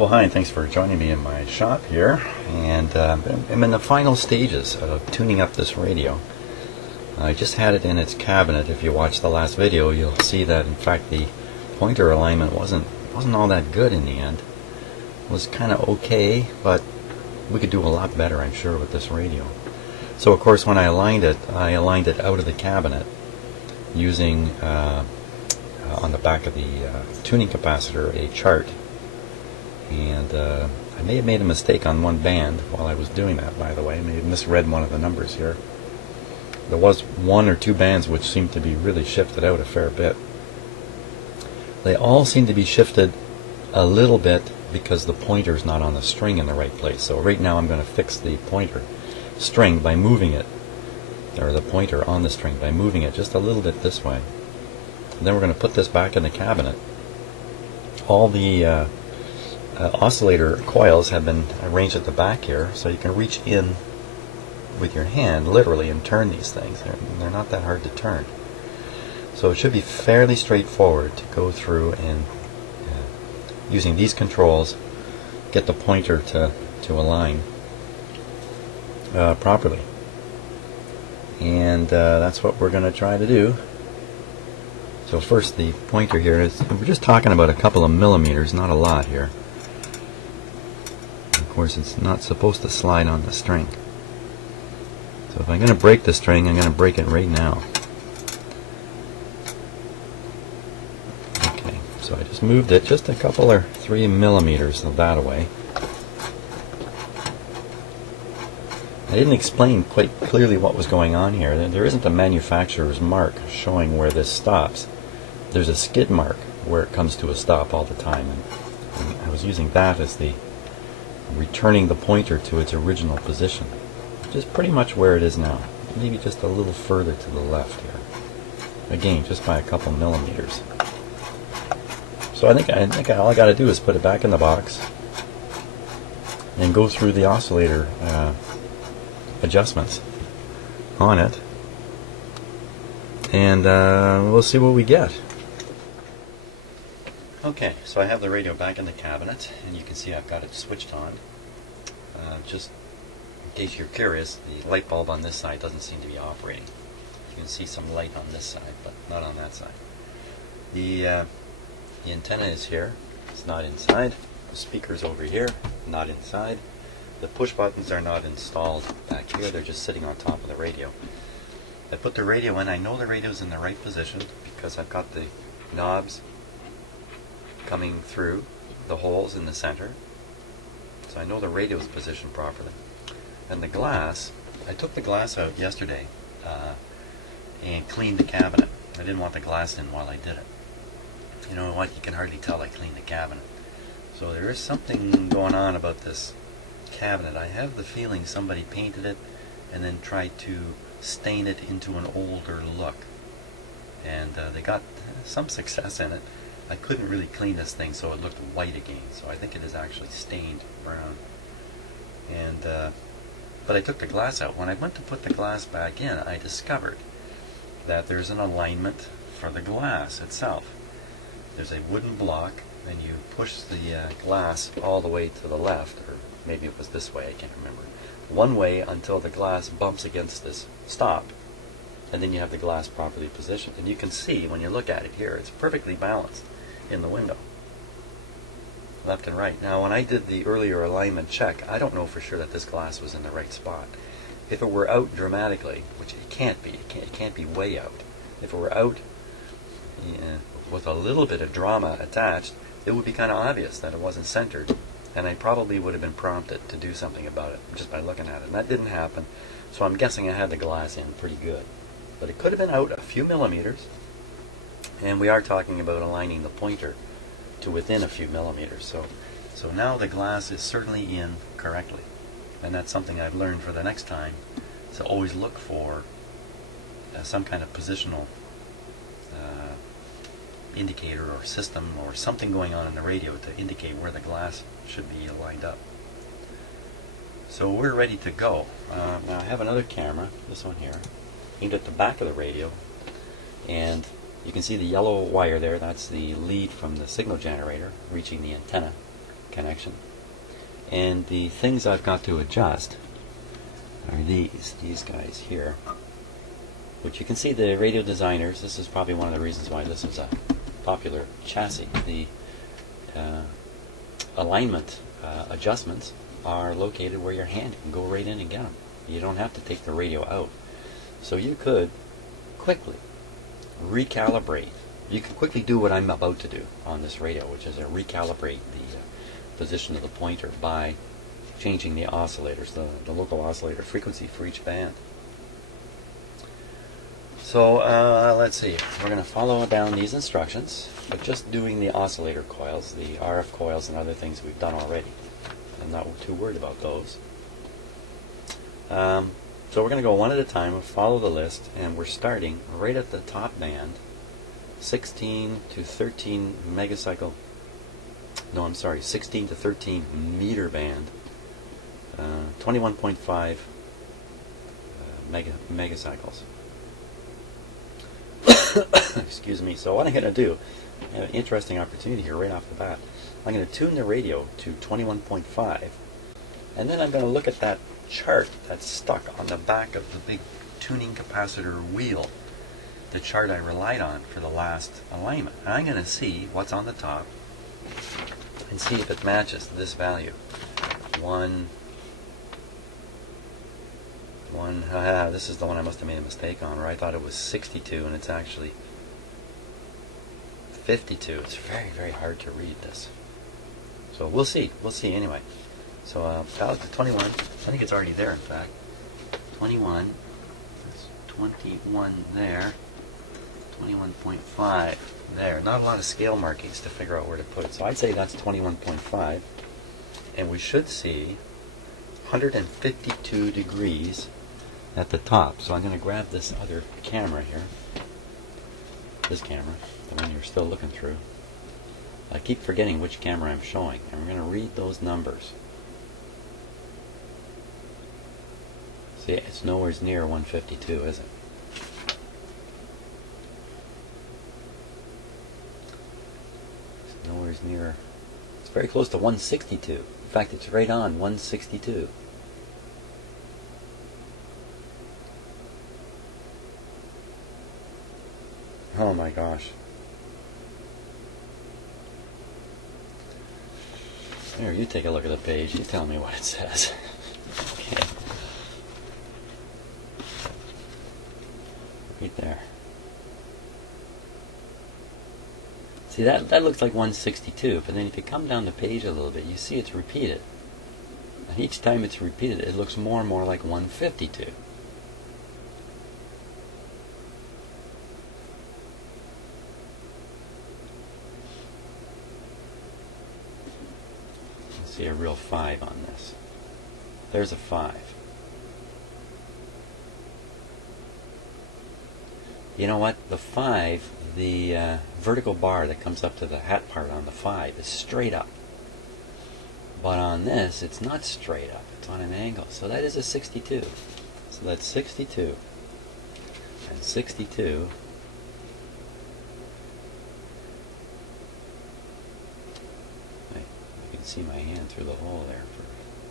Well, hi, and thanks for joining me in my shop here. And I'm in the final stages of tuning up this radio. I just had it in its cabinet. If you watch the last video, you'll see that in fact the pointer alignment wasn't all that good in the end. It was kind of okay, but we could do a lot better, I'm sure, with this radio. So of course when I aligned it out of the cabinet using on the back of the tuning capacitor a chart. And I may have made a mistake on one band while I was doing that, by the way. I may have misread one of the numbers here. There was one or two bands which seemed to be really shifted out a fair bit. They all seem to be shifted a little bit because the pointer's not on the string in the right place. So right now I'm going to fix the pointer string by moving it, or the pointer on the string by moving it just a little bit this way. And then we're going to put this back in the cabinet. All the oscillator coils have been arranged at the back here, so you can reach in with your hand literally and turn these things. They're not that hard to turn. So it should be fairly straightforward to go through and using these controls get the pointer to align properly. And that's what we're going to try to do. So first, the pointer here is, we're just talking about a couple of millimeters, not a lot here. Of course, it's not supposed to slide on the string. So if I'm going to break the string, I'm going to break it right now. Okay, so I just moved it just a couple or 3 millimeters of that away. I didn't explain quite clearly what was going on here. There isn't a manufacturer's mark showing where this stops. There's a skid mark where it comes to a stop all the time. And I was using that as the returning the pointer to its original position, which is pretty much where it is now. Maybe just a little further to the left here. Again, just by a couple millimeters. So I think all I got to do is put it back in the box and go through the oscillator adjustments on it, and we'll see what we get. Okay, so I have the radio back in the cabinet, and you can see I've got it switched on. Just in case you're curious, the light bulb on this side doesn't seem to be operating. You can see some light on this side, but not on that side. The antenna is here. It's not inside. The speaker's over here, not inside. The push buttons are not installed back here. They're just sitting on top of the radio. I put the radio in. I know the radio's in the right position because I've got the knobs coming through the holes in the center. So I know the radio's positioned properly. And the glass, I took the glass out yesterday and cleaned the cabinet. I didn't want the glass in while I did it. You know what? You can hardly tell I cleaned the cabinet. So there is something going on about this cabinet. I have the feeling somebody painted it and then tried to stain it into an older look. And they got some success in it. I couldn't really clean this thing so it looked white again. So I think it is actually stained brown. And but I took the glass out. When I went to put the glass back in, I discovered that there's an alignment for the glass itself. There's a wooden block, and you push the glass all the way to the left, or maybe it was this way, I can't remember. One way until the glass bumps against this stop, and then you have the glass properly positioned. And you can see when you look at it here, it's perfectly balanced in the window, left and right. Now when I did the earlier alignment check, I don't know for sure that this glass was in the right spot. If it were out dramatically, which it can't be, it can't be way out. If it were out with a little bit of drama attached, it would be kind of obvious that it wasn't centered, and I probably would have been prompted to do something about it just by looking at it. And that didn't happen, so I'm guessing I had the glass in pretty good. But it could have been out a few millimeters, and we are talking about aligning the pointer to within a few millimeters. So now the glass is certainly in correctly, and that's something I've learned for the next time, to always look for some kind of positional indicator or system or something going on in the radio to indicate where the glass should be lined up. So we're ready to go. Now I have another camera, this one here, aimed at the back of the radio, and you can see the yellow wire there. That's the lead from the signal generator reaching the antenna. connection. And the things I've got to adjust are these guys here, which you can see the radio designers. This is probably one of the reasons why this is a popular chassis. The alignment adjustments are located where your hand can go right in and get them. You don't have to take the radio out. So you could quickly recalibrate. You can quickly do what I'm about to do on this radio, which is recalibrate the position of the pointer by changing the oscillators, the local oscillator frequency for each band. So let's see, we're going to follow down these instructions, but just doing the oscillator coils, the RF coils and other things we've done already. I'm not too worried about those. So we're going to go one at a time, we'll follow the list, and we're starting right at the top band, 16 to 13 megacycle, no I'm sorry, 16 to 13 meter band, 21.5 megacycles. Excuse me. So what I'm going to do, I have an interesting opportunity here right off the bat. I'm going to tune the radio to 21.5, and then I'm going to look at that chart that's stuck on the back of the big tuning capacitor wheel, the chart I relied on for the last alignment. And I'm going to see what's on the top and see if it matches this value. This is the one I must have made a mistake on, where I thought it was 62 and it's actually 52. It's very, very hard to read this. So we'll see anyway. So valid to 21, I think it's already there in fact. 21, that's 21 there, 21.5 there. Not a lot of scale markings to figure out where to put it. So I'd say that's 21.5, and we should see 152 degrees at the top. So I'm going to grab this other camera here, this camera, the one you're still looking through. I keep forgetting which camera I'm showing, and we're going to read those numbers. See, it's nowhere near 152, is it? It's nowhere near. It's very close to 162. In fact, it's right on 162. Oh my gosh. Here, you take a look at the page. You tell me what it says. Okay. Right there. See, that looks like 162, but then if you come down the page a little bit, you see it's repeated. And each time it's repeated, it looks more and more like 152. Let's see a real 5 on this. There's a 5. You know what? The 5, the vertical bar that comes up to the hat part on the 5 is straight up. But on this, it's not straight up. It's on an angle. So that is a 62. So that's 62. And 62. You can see my hand through the hole there for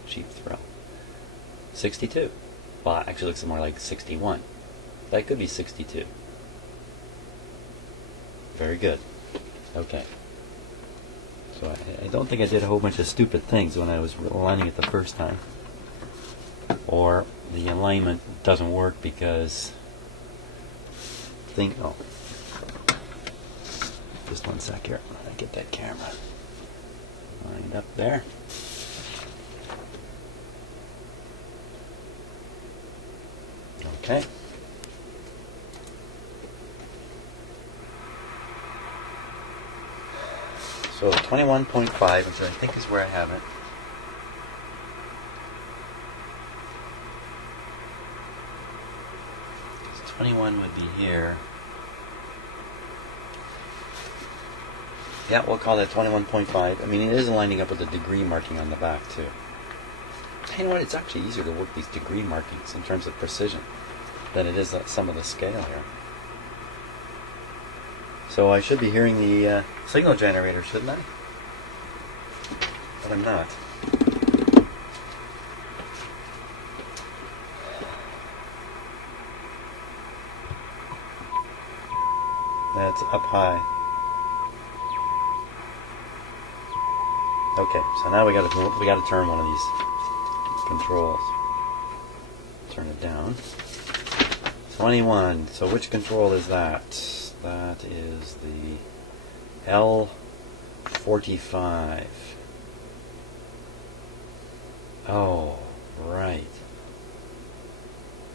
cheap thrill. 62. Well, actually looks more like 61. That could be 62. Very good. Okay. So I don't think I did a whole bunch of stupid things when I was aligning it the first time. Or the alignment doesn't work because oh. Just one sec here. I get that camera lined up there. Okay. So 21.5, which I think is where I have it. So 21 would be here. Yeah, we'll call that 21.5. I mean, it is lining up with the degree marking on the back, too. You know what? It's actually easier to work these degree markings in terms of precision than it is some of the scale here. So I should be hearing the signal generator, shouldn't I? a nut. That's up high. Okay, so now we got to turn one of these controls. Turn it down. 21. So which control is that? That is the L45. Oh, right.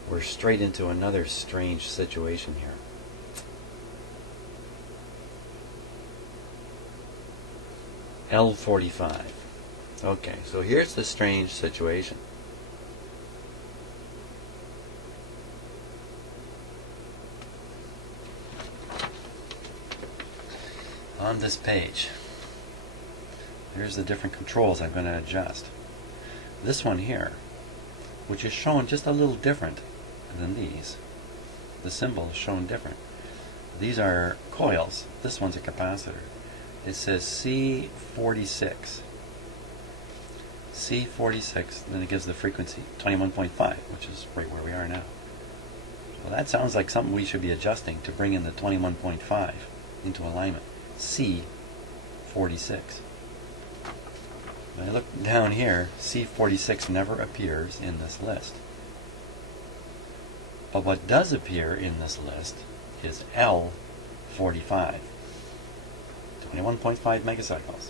We're straight into another strange situation here. L45. Okay, so here's the strange situation. On this page, here's the different controls I'm going to adjust. This one here, which is shown just a little different than these. The symbol is shown different. These are coils. This one's a capacitor. It says C46. C46, then it gives the frequency, 21.5, which is right where we are now. Well, that sounds like something we should be adjusting to bring in the 21.5 into alignment. C46. When I look down here, C46 never appears in this list. But what does appear in this list is L45. 21.5 megacycles.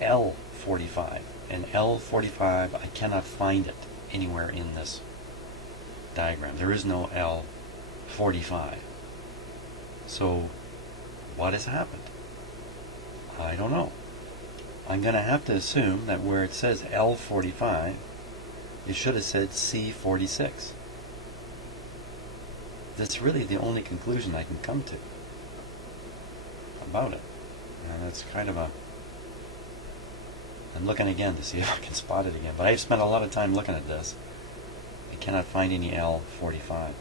L45. And L45, I cannot find it anywhere in this diagram. There is no L45. So, what has happened? I don't know. I'm going to have to assume that where it says L45, it should have said C46. That's really the only conclusion I can come to about it. And that's kind of a... I'm looking again to see if I can spot it again. But I've spent a lot of time looking at this. I cannot find any L45.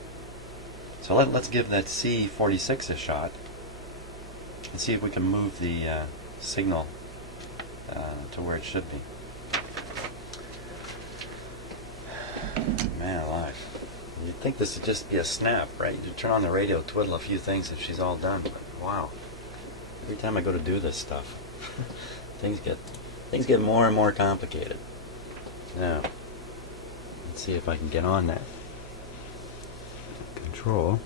So let's give that C46 a shot and see if we can move the signal to where it should be. Man alive. You'd think this would just be a snap, right? You turn on the radio, twiddle a few things and she's all done. But wow. Every time I go to do this stuff, things get more and more complicated. Now, let's see if I can get on that control.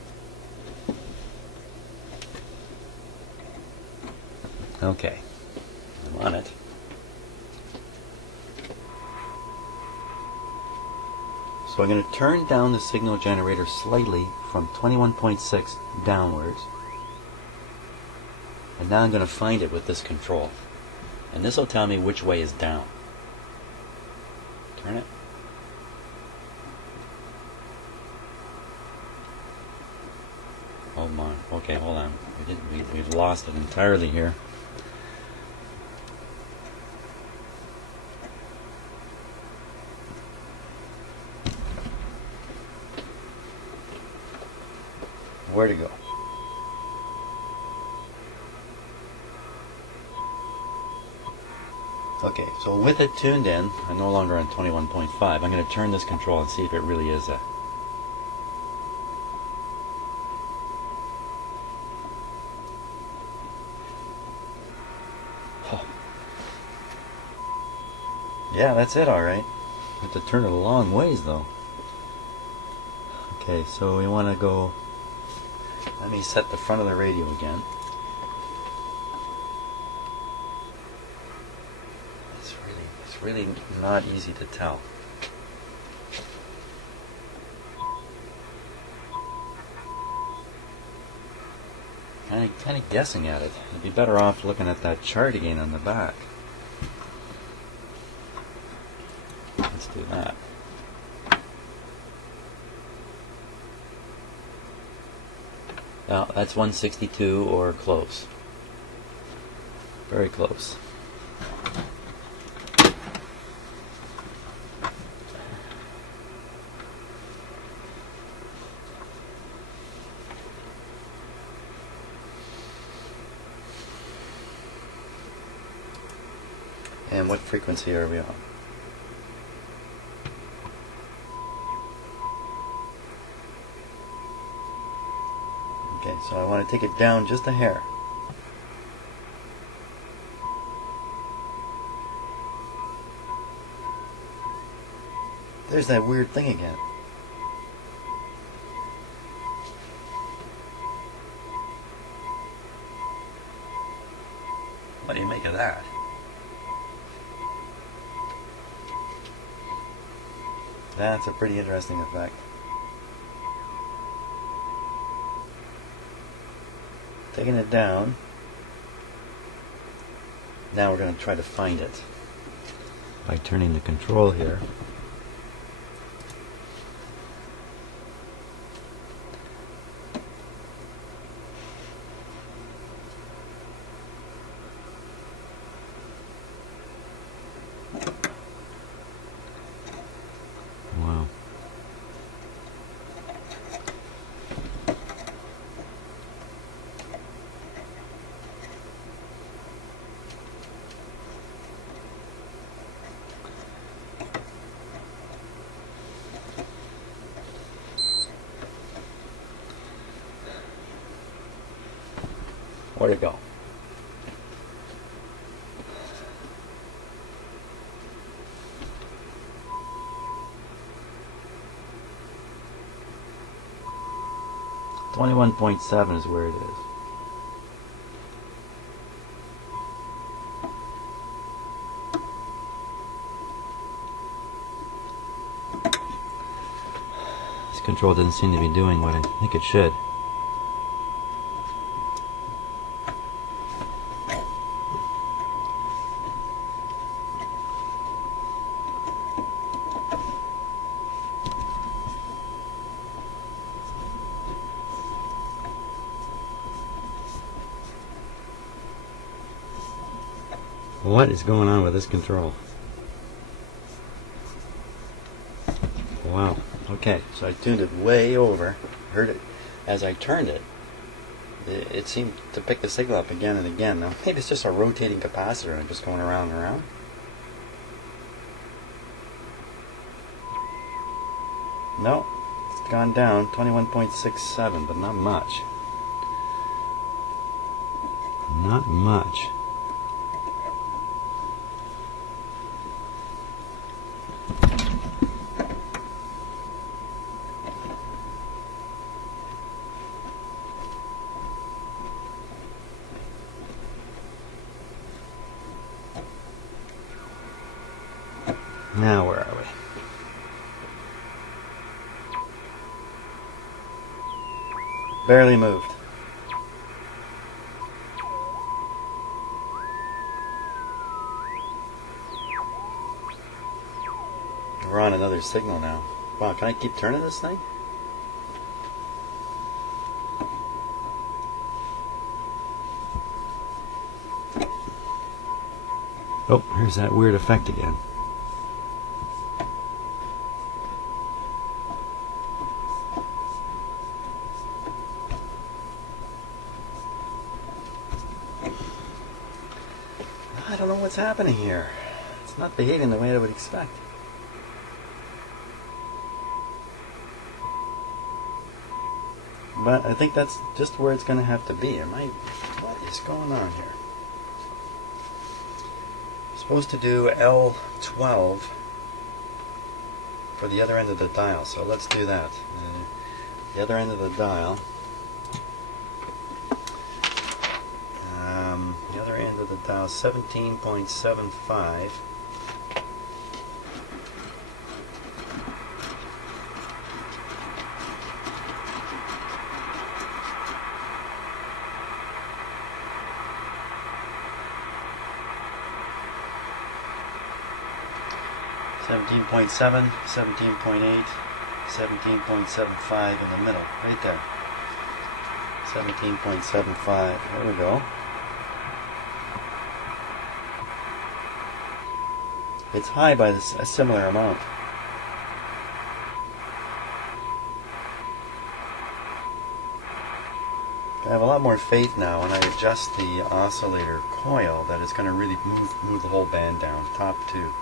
Okay, I'm on it. So I'm going to turn down the signal generator slightly from 21.6 downwards. And now I'm going to find it with this control. And this will tell me which way is down. Turn it. Oh my. Okay, hold on. We've lost it entirely here. Where to go? Okay, so with it tuned in, I'm no longer on 21.5. I'm going to turn this control and see if it really is a... Oh. Yeah, that's it, alright. Have to turn it a long ways, though. Okay, so we want to go... Let me set the front of the radio again. It's really not easy to tell. Kind of guessing at it. You'd be better off looking at that chart again on the back. Let's do that. Now, that's 162 or close. Very close. And what frequency are we on? Okay, so I want to take it down just a hair. There's that weird thing again. What do you make of that? That's a pretty interesting effect. Taking it down. Now we're going to try to find it by turning the control here. Wow. Where'd it go? .7 is where it is. This control doesn't seem to be doing what I think it should. What is going on with this control? Wow. Okay, so I tuned it way over. Heard it as I turned it. It seemed to pick the signal up again and again. Now, maybe it's just a rotating capacitor and just going around and around. No, it's gone down 21.67, but not much. Not much. Now where are we? Barely moved. We're on another signal now. Wow, can I keep turning this thing? Oh, here's that weird effect again. I don't know what's happening here. It's not behaving the way I would expect. But I think that's just where it's going to have to be. What is going on here? I'm supposed to do L12 for the other end of the dial, so let's do that. The other end of the dial. The other end of the dial, 17.75. Seventeen 17.7, 17.8, 17.75 in the middle, right there. 17.75. There we go. It's high by a similar amount. I have a lot lot more faith now when I adjust the oscillator coil that it's going to really move the whole band down, top two.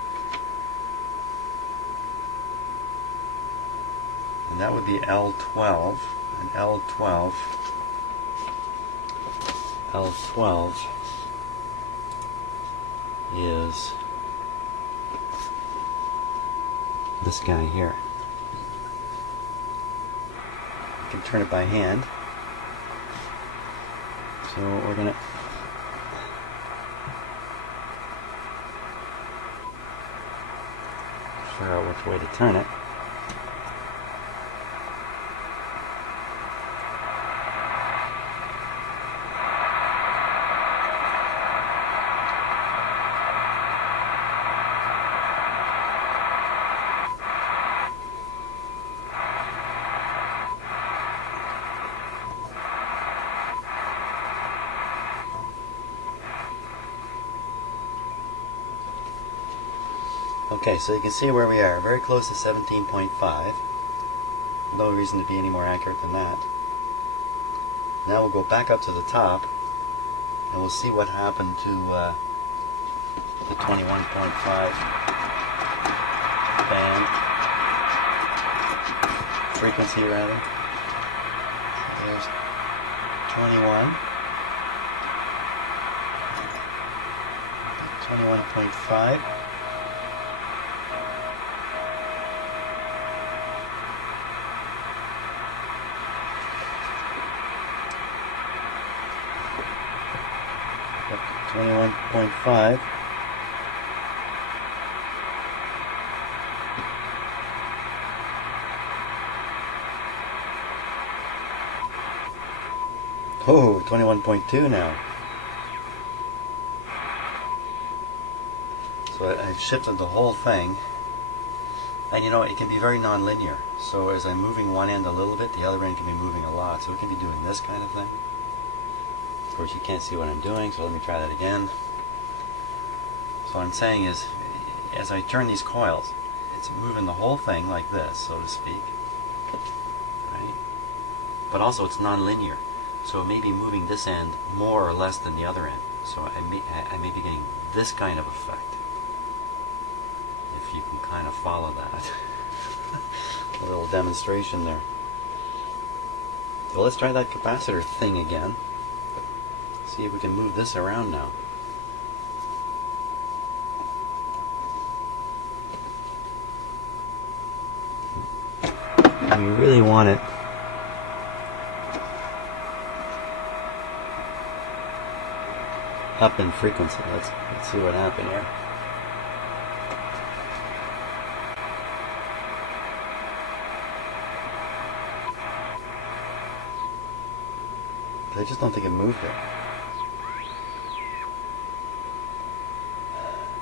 And that would be L12, and L12 is this guy here. You can turn it by hand. So we're going to figure out which way to turn it. Okay, so you can see where we are, very close to 17.5. No reason to be any more accurate than that. Now we'll go back up to the top, and we'll see what happened to the 21.5 band frequency, rather. There's 21. 21.5. Yep, 21.5. Oh, 21.2 now. So I've shifted the whole thing. And you know, it can be very non-linear. So as I'm moving one end a little bit, the other end can be moving a lot. So we can be doing this kind of thing. Of course, you can't see what I'm doing, so let me try that again. So what I'm saying is, as I turn these coils, it's moving the whole thing like this, so to speak. Right? But also it's non-linear. So it may be moving this end more or less than the other end. So I may be getting this kind of effect. If you can kind of follow that. A little demonstration there. So let's try that capacitor thing again. See if we can move this around now. And we really want it up in frequency. Let's see what happened here. I just don't think it moved it.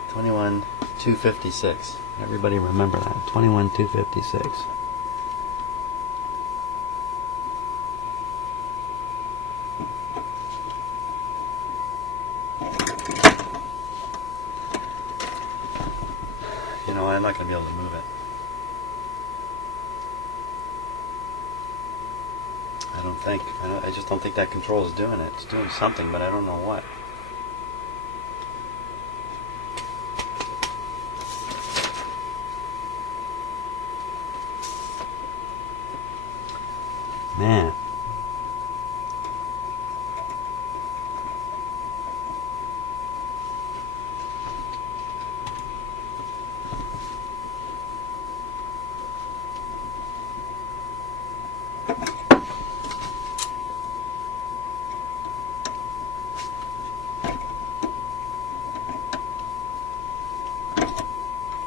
21,256. Everybody remember that. 21,256. You know, I'm not going to be able to move it. I don't think. I just don't think that control is doing it. It's doing something, but I don't know what. Man.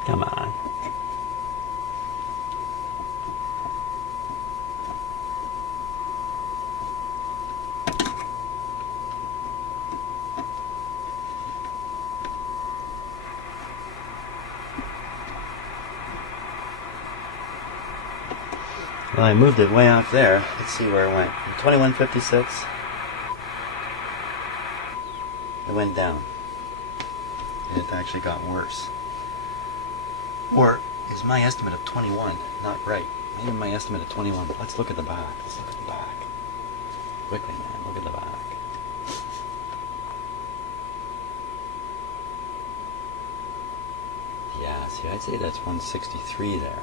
Come on. Well, I moved it way off there. Let's see where it went. 2156. It went down. It actually got worse. Or is my estimate of 21 not right? Maybe my estimate of 21. Let's look at the back. Let's look at the back. Quickly, man. Look at the back. Yeah, see, I'd say that's 163 there.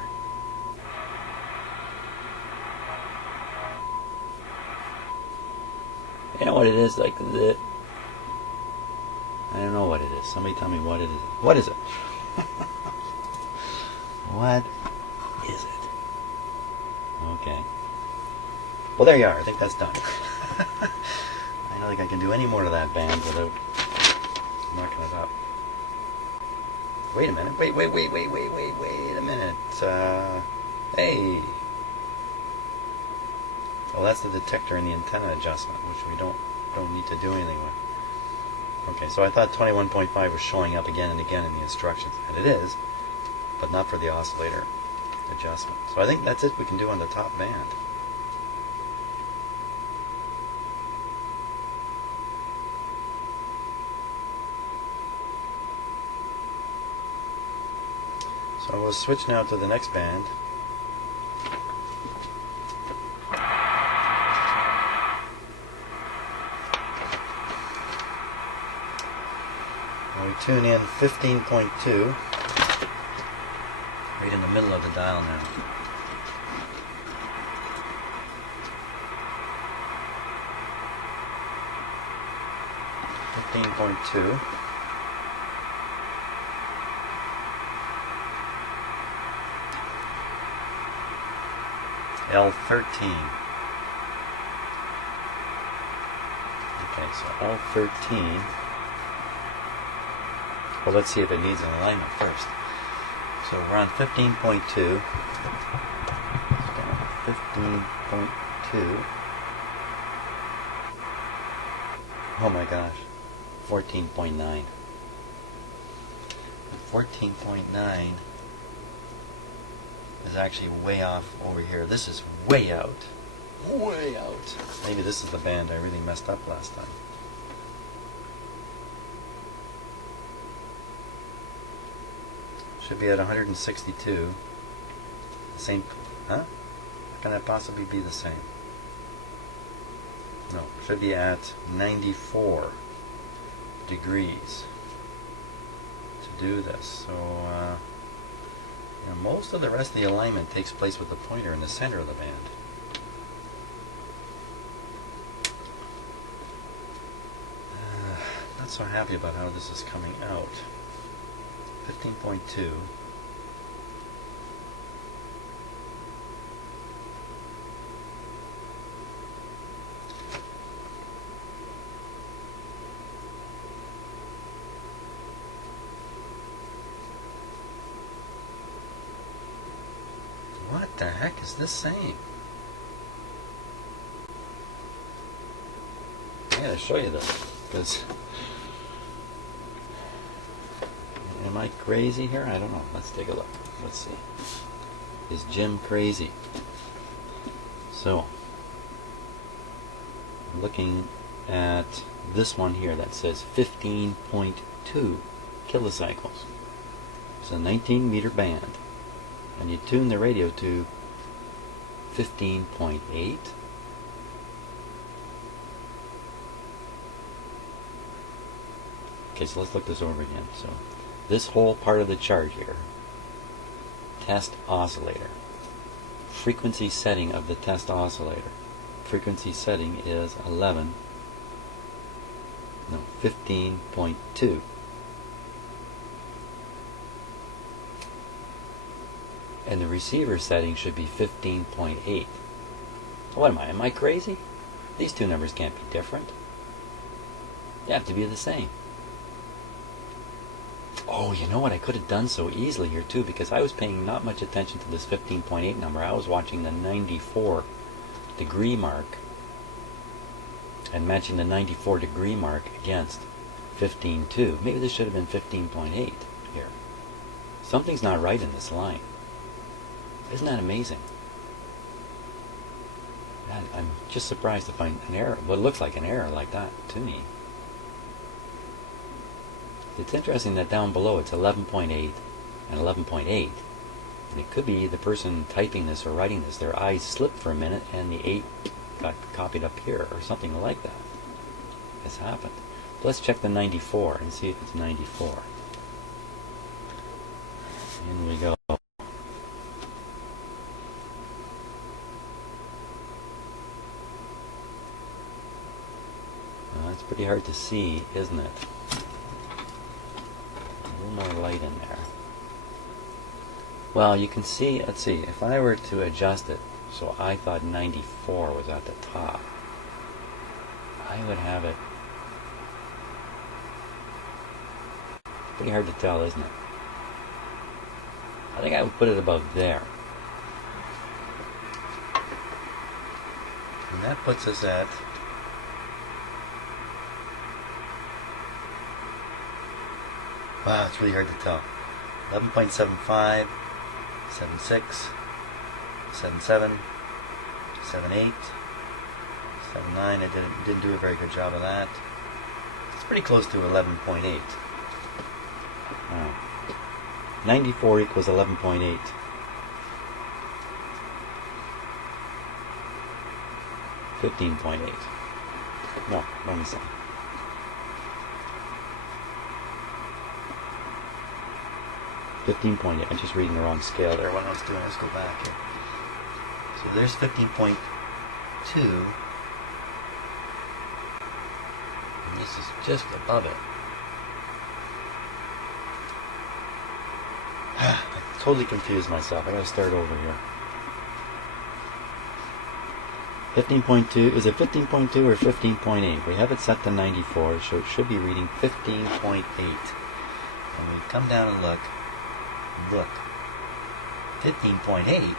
You know what it is? Like, I don't know what it is. Somebody tell me what it is. What is it? What is it? Okay. Well, there you are. I think that's done. I don't think I can do any more to that band without marking it up. Wait a minute. Wait a minute. Hey. Well, that's the detector and the antenna adjustment, which we don't need to do anything with. Okay, so I thought 21.5 was showing up again and again in the instructions, and it is, but not for the oscillator adjustment. So I think that's it we can do on the top band. So we'll switch now to the next band. And we tune in 15.2, right in the middle of the dial now. .2. L13. Okay, so L13. Well, let's see if it needs an alignment first. So we're on 15.2. 15.2. Oh my gosh. 14.9. 14.9 is actually way off over here. This is way out. Way out. Maybe this is the band I really messed up last time. Should be at 162. The same, huh? How can that possibly be the same? No, should be at 94 degrees to do this. So, most of the rest of the alignment takes place with the pointer in the center of the band. Not so happy about how this is coming out. 15.2. What the heck is this saying? I gotta show you this, because am I crazy here? I don't know. Let's take a look. Let's see. Is Jim crazy? So, I'm looking at this one here that says 15.2 kilocycles. It's a 19 meter band. And you tune the radio to 15.8. Okay, so let's look this over again. So this whole part of the chart here, test oscillator, frequency setting of the test oscillator. Frequency setting is 15.2. And the receiver setting should be 15.8. What am I crazy? These two numbers can't be different. They have to be the same. Oh, you know what? I could have done so easily here too, because I was paying not much attention to this 15.8 number. I was watching the 94 degree mark and matching the 94 degree mark against 15.2. Maybe this should have been 15.8 here. Something's not right in this line. Isn't that amazing? I'm just surprised to find an error, what looks like an error like that to me. It's interesting that down below it's 11.8 and 11.8, and it could be the person typing this or writing this, their eyes slipped for a minute and the 8 got copied up here or something like that. Has happened. Let's check the 94 and see if it's 94. In we go. It's pretty hard to see, isn't it? A little more light in there. Well, you can see, let's see, if I were to adjust it, so I thought 94 was at the top, I would have it, pretty hard to tell, isn't it? I think I would put it above there. And that puts us at wow, it's really hard to tell. 11.75, 76, 77, 78, 79. I didn't do a very good job of that. It's pretty close to 11.8. 94 equals 11.8. $15.8. No, let me see. 15.8. I'm just reading the wrong scale there. What I was doing, let's go back here. So there's 15.2. And this is just above it. I totally confused myself. I gotta start over here. 15.2, is it 15.2 or 15.8? We have it set to 94, so it should be reading 15.8. And we come down and look, 15.8?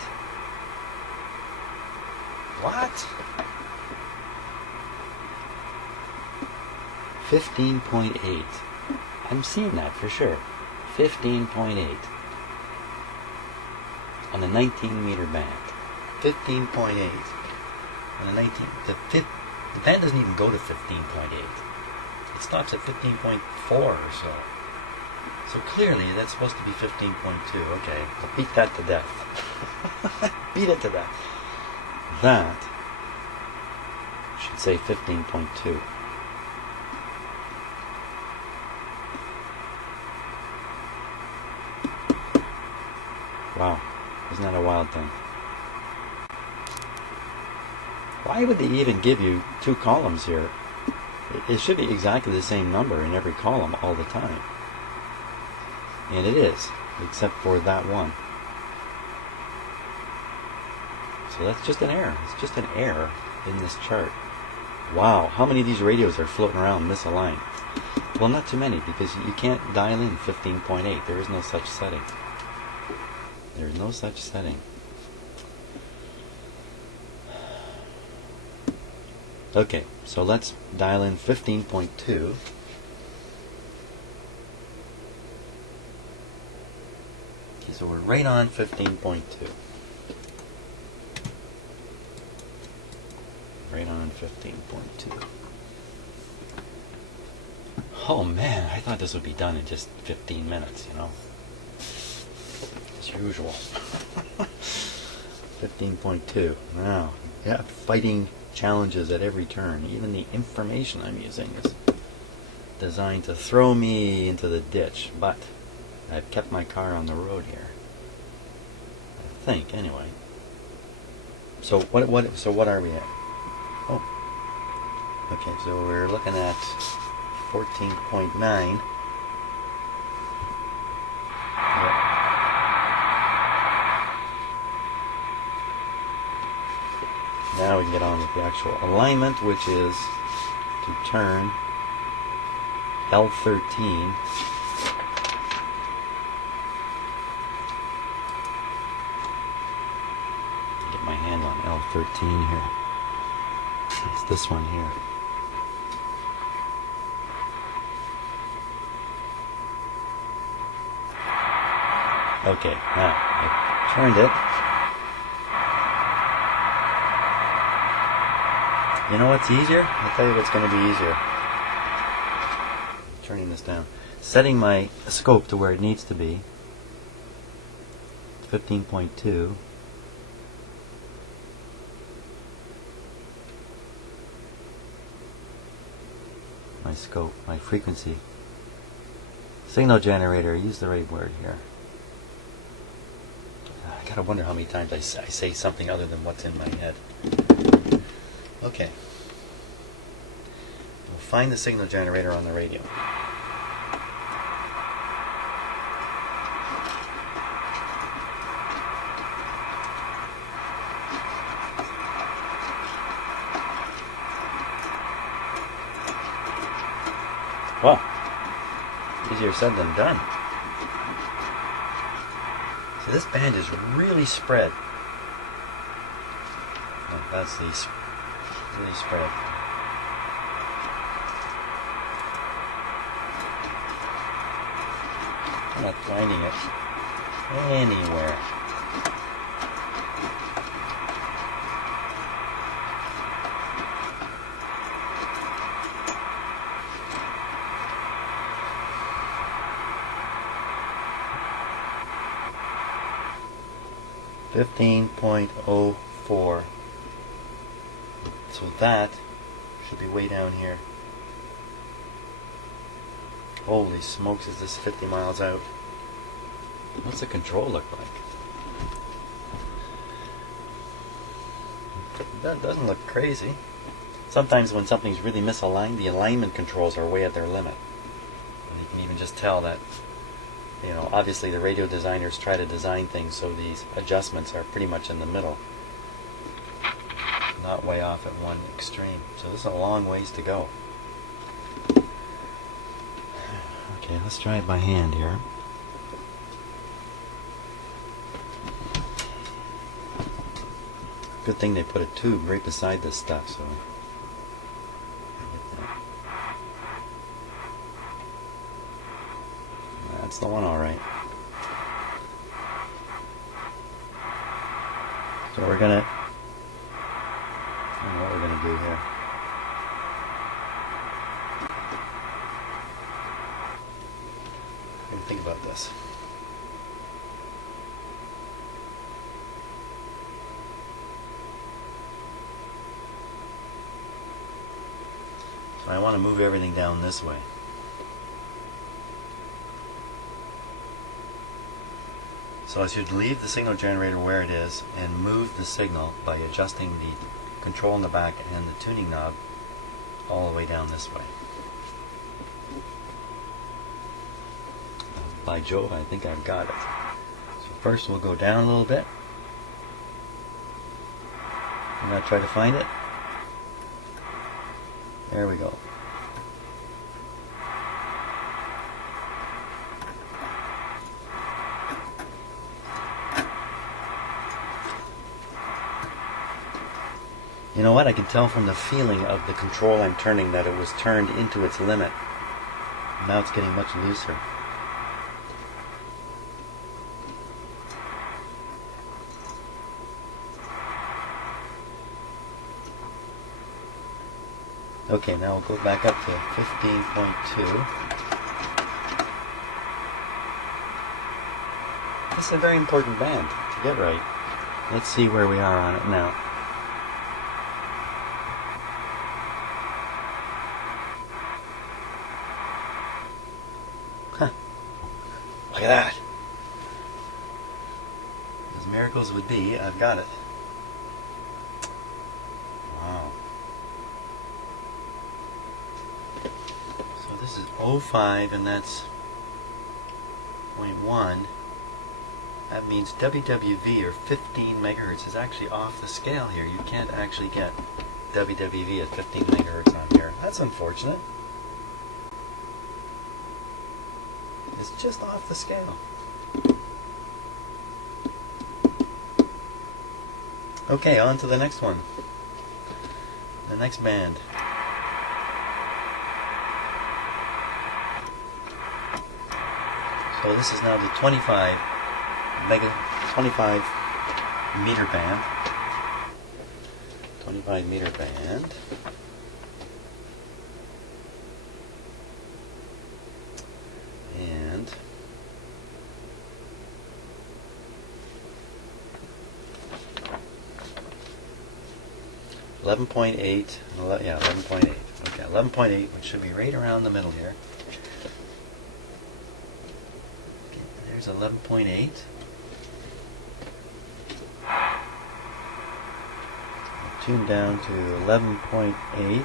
What? 15.8. I'm seeing that for sure. 15.8. On the 19-meter band. 15.8. On the 19. The band doesn't even go to 15.8. It stops at 15.4 or so. So clearly that's supposed to be 15.2. Okay, I'll beat that to death. Beat it to death. That should say 15.2. Wow, isn't that a wild thing? Why would they even give you two columns here? It should be exactly the same number in every column all the time. And it is, except for that one. So that's just an error. It's just an error in this chart. Wow, how many of these radios are floating around misaligned? Well, not too many, because you can't dial in 15.8. There is no such setting. There is no such setting. Okay, so let's dial in 15.2. Okay, so we're right on 15.2. Right on 15.2. Oh man, I thought this would be done in just 15 minutes, you know. As usual. 15.2. Wow. Yeah, fighting challenges at every turn. Even the information I'm using is designed to throw me into the ditch, but I've kept my car on the road here. I think, anyway. So what are we at? Oh. Okay, so we're looking at 14.9. Now we can get on with the actual alignment, which is to turn L13 get my hand on L13 here. It's this one here. Okay, now I turned it. You know what's easier? I'll tell you what's going to be easier. Turning this down. Setting my scope to where it needs to be. 15.2. My scope, my frequency. Signal generator, use the right word here. Gotta wonder how many times I say something other than what's in my head. Okay. We'll find the signal generator on the radio. Well, easier said than done. So this band is really spread. Oh, that's really spread. I'm not finding it anywhere. .04. So that should be way down here. Holy smokes, is this 50 miles out? What's the control look like? That doesn't look crazy. Sometimes when something's really misaligned, the alignment controls are way at their limit. And you can even just tell that, you know, obviously the radio designers try to design things so these adjustments are pretty much in the middle. Not way off at one extreme. So this is a long ways to go. Okay, let's try it by hand here. Good thing they put a tube right beside this stuff, so that's the one, all right. So we're gonna, I don't know what we're gonna do here. I'm gonna think about this. So I want to move everything down this way. So I should leave the signal generator where it is and move the signal by adjusting the control in the back and the tuning knob all the way down this way. By Jove, I think I've got it. So first we'll go down a little bit. I'm going to try to find it. There we go. You know what? I can tell from the feeling of the control I'm turning that it was turned into its limit. Now it's getting much looser. Okay, now we'll go back up to 15.2. This is a very important band to get right. Let's see where we are on it now. Huh. Look at that. As miracles would be, I've got it. Wow. So this is 05 and that's 0.1. That means WWV, or 15 megahertz, is actually off the scale here. You can't actually get WWV at 15 megahertz on here. That's unfortunate. It's just off the scale. Okay, on to the next one. The next band. So this is now the 25 meter band. 25 meter band. And 11.8, yeah, 11.8. Okay, 11.8, which should be right around the middle here. Okay, there's 11.8. tune down to 11.8.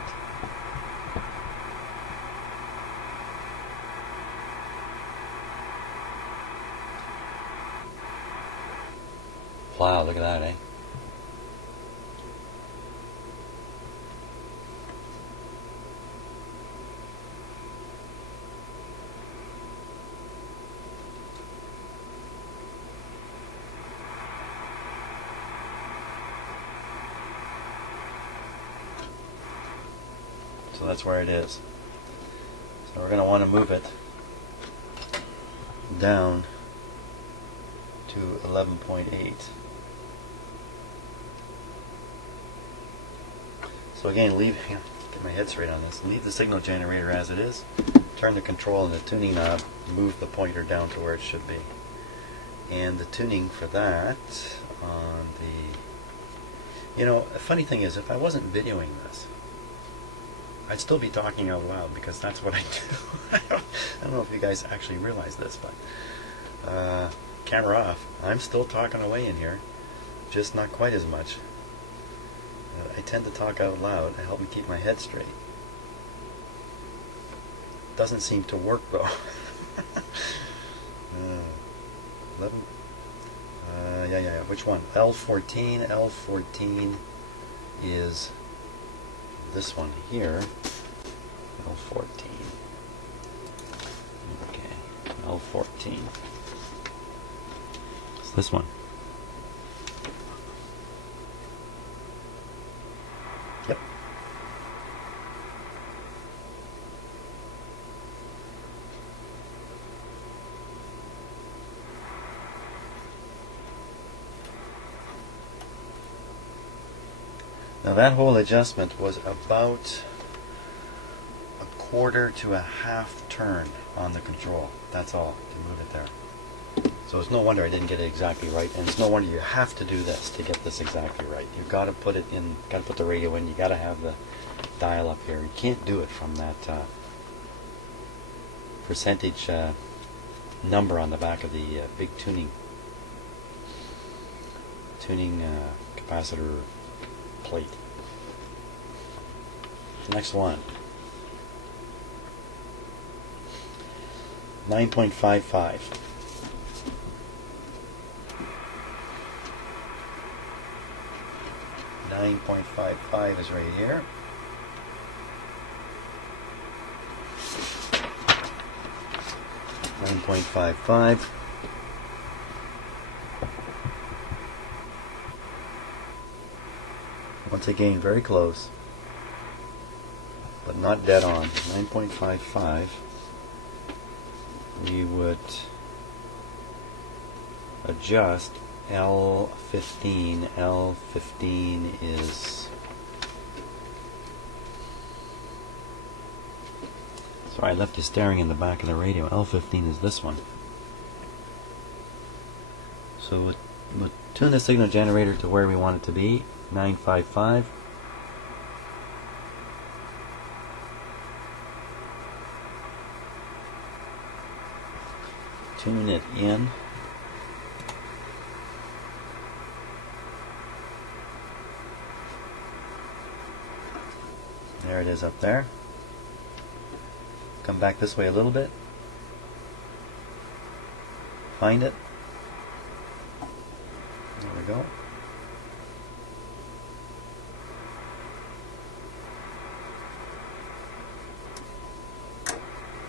Wow, look at that, eh? So that's where it is. So we're going to want to move it down to 11.8. So again, get my head straight on this. Leave the signal generator as it is. Turn the control and the tuning knob. Move the pointer down to where it should be. And the tuning for that on the... You know, a funny thing is, if I wasn't videoing this, I'd still be talking out loud because that's what I do. I don't know if you guys actually realize this, but camera off. I'm still talking away in here, just not quite as much. I tend to talk out loud to help me keep my head straight. Doesn't seem to work though. 11. Yeah. Which one? L14. L14 is this one here. L14. Okay. L14. It's this one. Yep. Now that whole adjustment was about a quarter to a half turn on the control. That's all to move it there. So it's no wonder I didn't get it exactly right, and it's no wonder you have to do this to get this exactly right. You've got to put it in, got to put the radio in, you got to have the dial up here. You can't do it from that percentage number on the back of the big tuning capacitor plate. Next one. 9.55. 9.55 is right here. .55. Once again, very close, but not dead on. 9.55. We would adjust L15. L15 is... Sorry, I left you staring in the back of the radio. L15 is this one. So we'll tune the signal generator to where we want it to be. 955. Tune it in. There it is up there. Come back this way a little bit. Find it. There we go.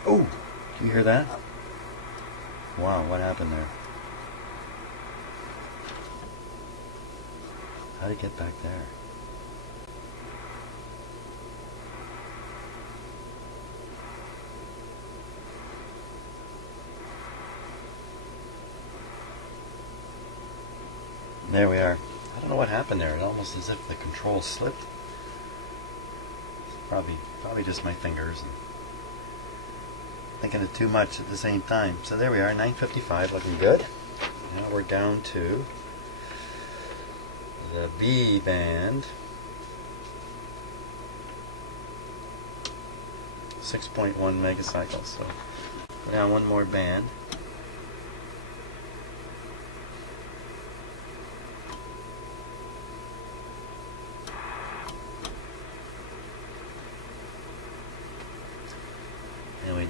Oh, do you hear that? Wow, what happened there? How did it get back there? There we are. I don't know what happened there. It's almost as if the control slipped. It's probably just my fingers and thinking of too much at the same time. So there we are, 955, looking good. Now we're down to the B band, 6.1 megacycles. So go down one more band.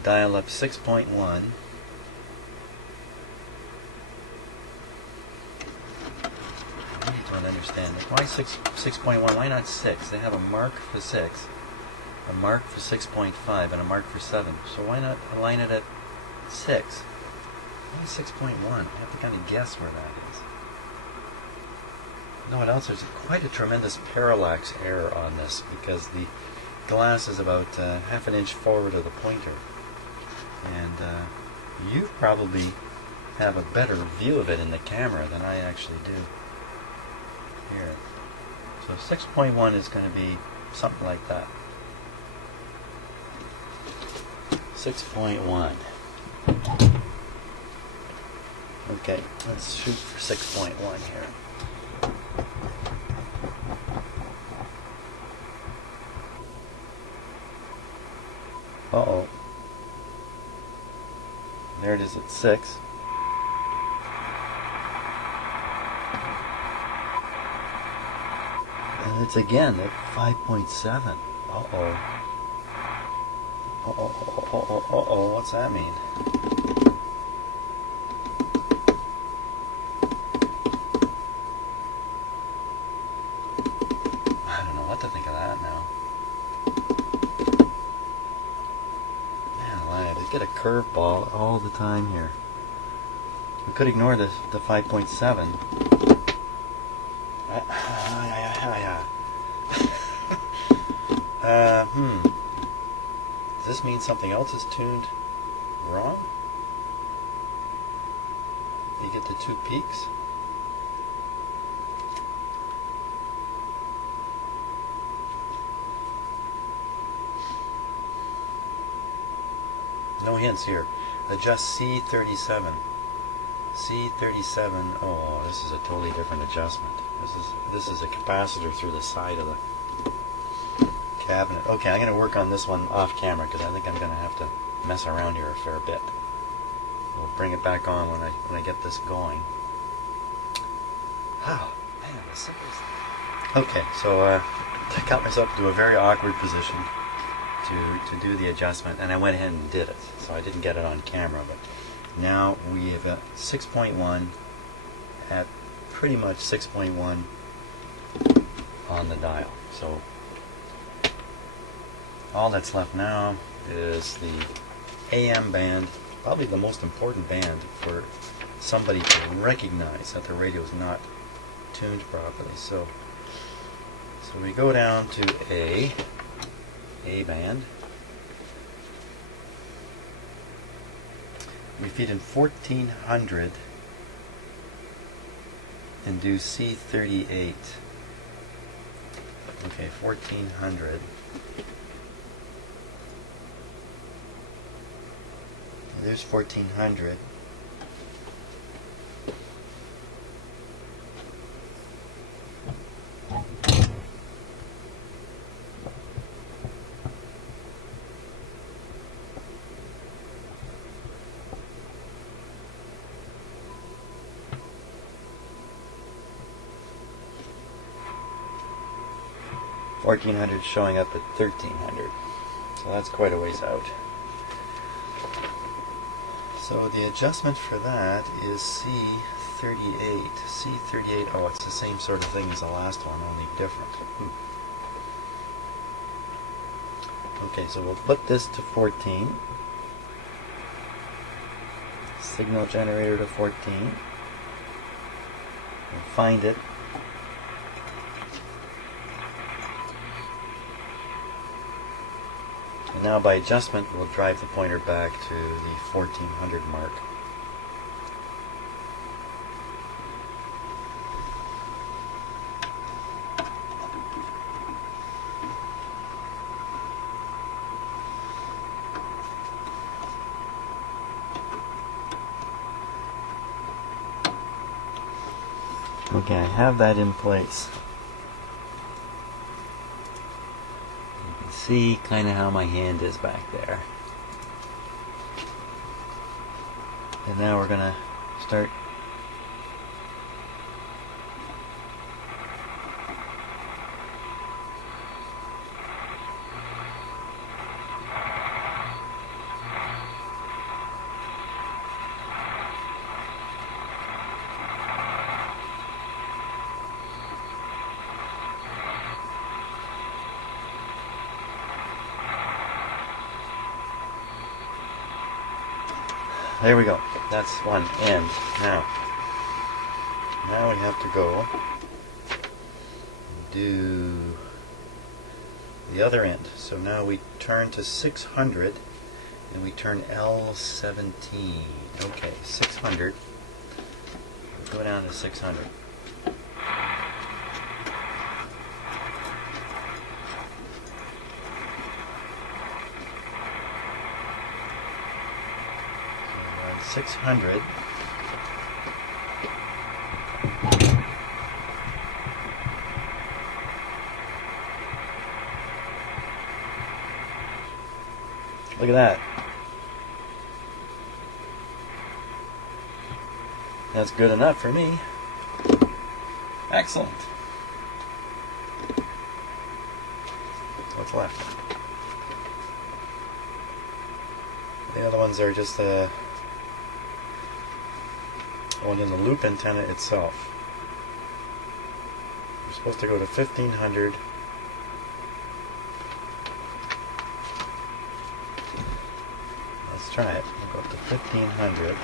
dial up 6.1. I don't understand. Why 6.1? Why not 6? They have a mark for 6, a mark for 6.5, and a mark for 7. So why not align it at 6? Why 6.1? I have to kind of guess where that is. You know what else? There's quite a tremendous parallax error on this because the glass is about half an inch forward of the pointer. And you probably have a better view of it in the camera than I actually do here. So 6.1 is going to be something like that. 6.1. Okay, let's shoot for 6.1 here. Uh-oh. There it is at 6. And it's again at 5.7. Uh-oh. Uh-oh, what's that mean? I don't know what to think of that now. Man, I get a curveball all the time here. We could ignore the 5.7. Does this mean something else is tuned wrong? You get the two peaks? No hints here. Adjust C37. C37. Oh, this is a totally different adjustment. This is a capacitor through the side of the cabinet. Okay, I'm going to work on this one off camera because I think I'm going to have to mess around here a fair bit. We'll bring it back on when I get this going. Oh, man, the simplest. Okay, so I got myself into a very awkward position to do the adjustment, and I went ahead and did it. So I didn't get it on camera, but now we have a 6.1 at pretty much 6.1 on the dial. So all that's left now is the AM band, probably the most important band for somebody to recognize that the radio is not tuned properly. So we go down to A band. We feed in 1400 and do C38. Okay, 1400. There's 1400. $1,400 showing up at 1,300, so that's quite a ways out. So the adjustment for that is C38. C38, oh, it's the same sort of thing as the last one, only different. Okay, so we'll put this to 14. Signal generator to 14. We'll find it. And now by adjustment, we'll drive the pointer back to the 1400 mark. Okay, I have that in place. See kind of how my hand is back there. And now we're going to start There we go. That's one end. Now we have to go do the other end. So now we turn to 600 and we turn L17. Okay, 600. Go down to 600. So we're on 600. Look at that. That's good enough for me. Excellent. What's left? The other ones are just going in the loop antenna itself. We're supposed to go to 1500. Let's try it. We'll go up to 1500.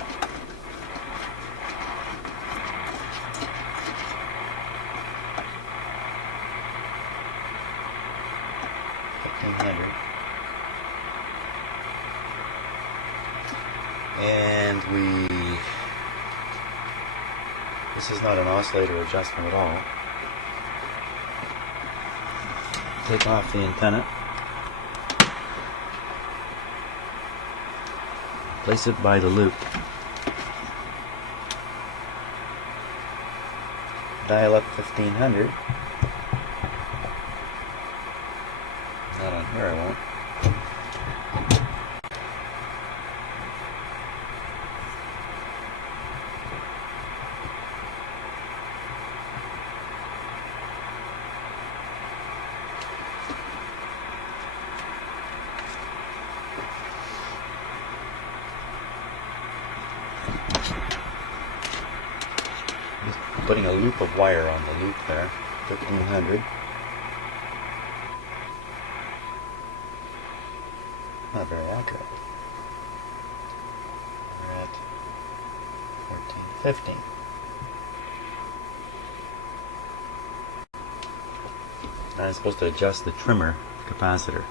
And this is not an oscillator adjustment at all. Take off the antenna. Place it by the loop. Dial up 1500. Not on here, I won't. Putting a loop of wire on the loop there, 1500. Not very accurate. We're at 1450. Now I'm supposed to adjust the trimmer capacitor.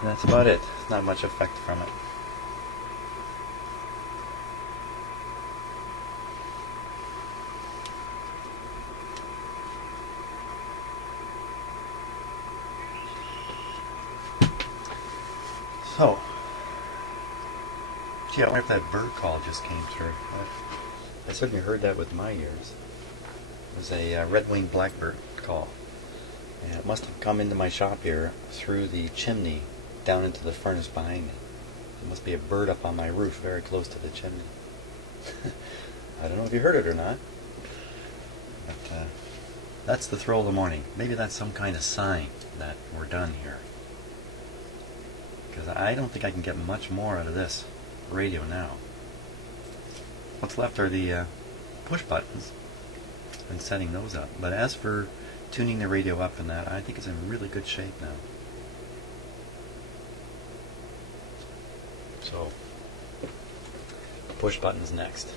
That's about it. Not much effect from it. So, gee, I wonder if that bird call just came through. I certainly heard that with my ears. It was a red-winged blackbird call. And it must have come into my shop here through the chimney down into the furnace behind me. There must be a bird up on my roof very close to the chimney. I don't know if you heard it or not. But that's the thrill of the morning. Maybe that's some kind of sign that we're done here. Because I don't think I can get much more out of this radio now. What's left are the push buttons and setting those up. But as for tuning the radio up and that, I think it's in really good shape now. So, push buttons next.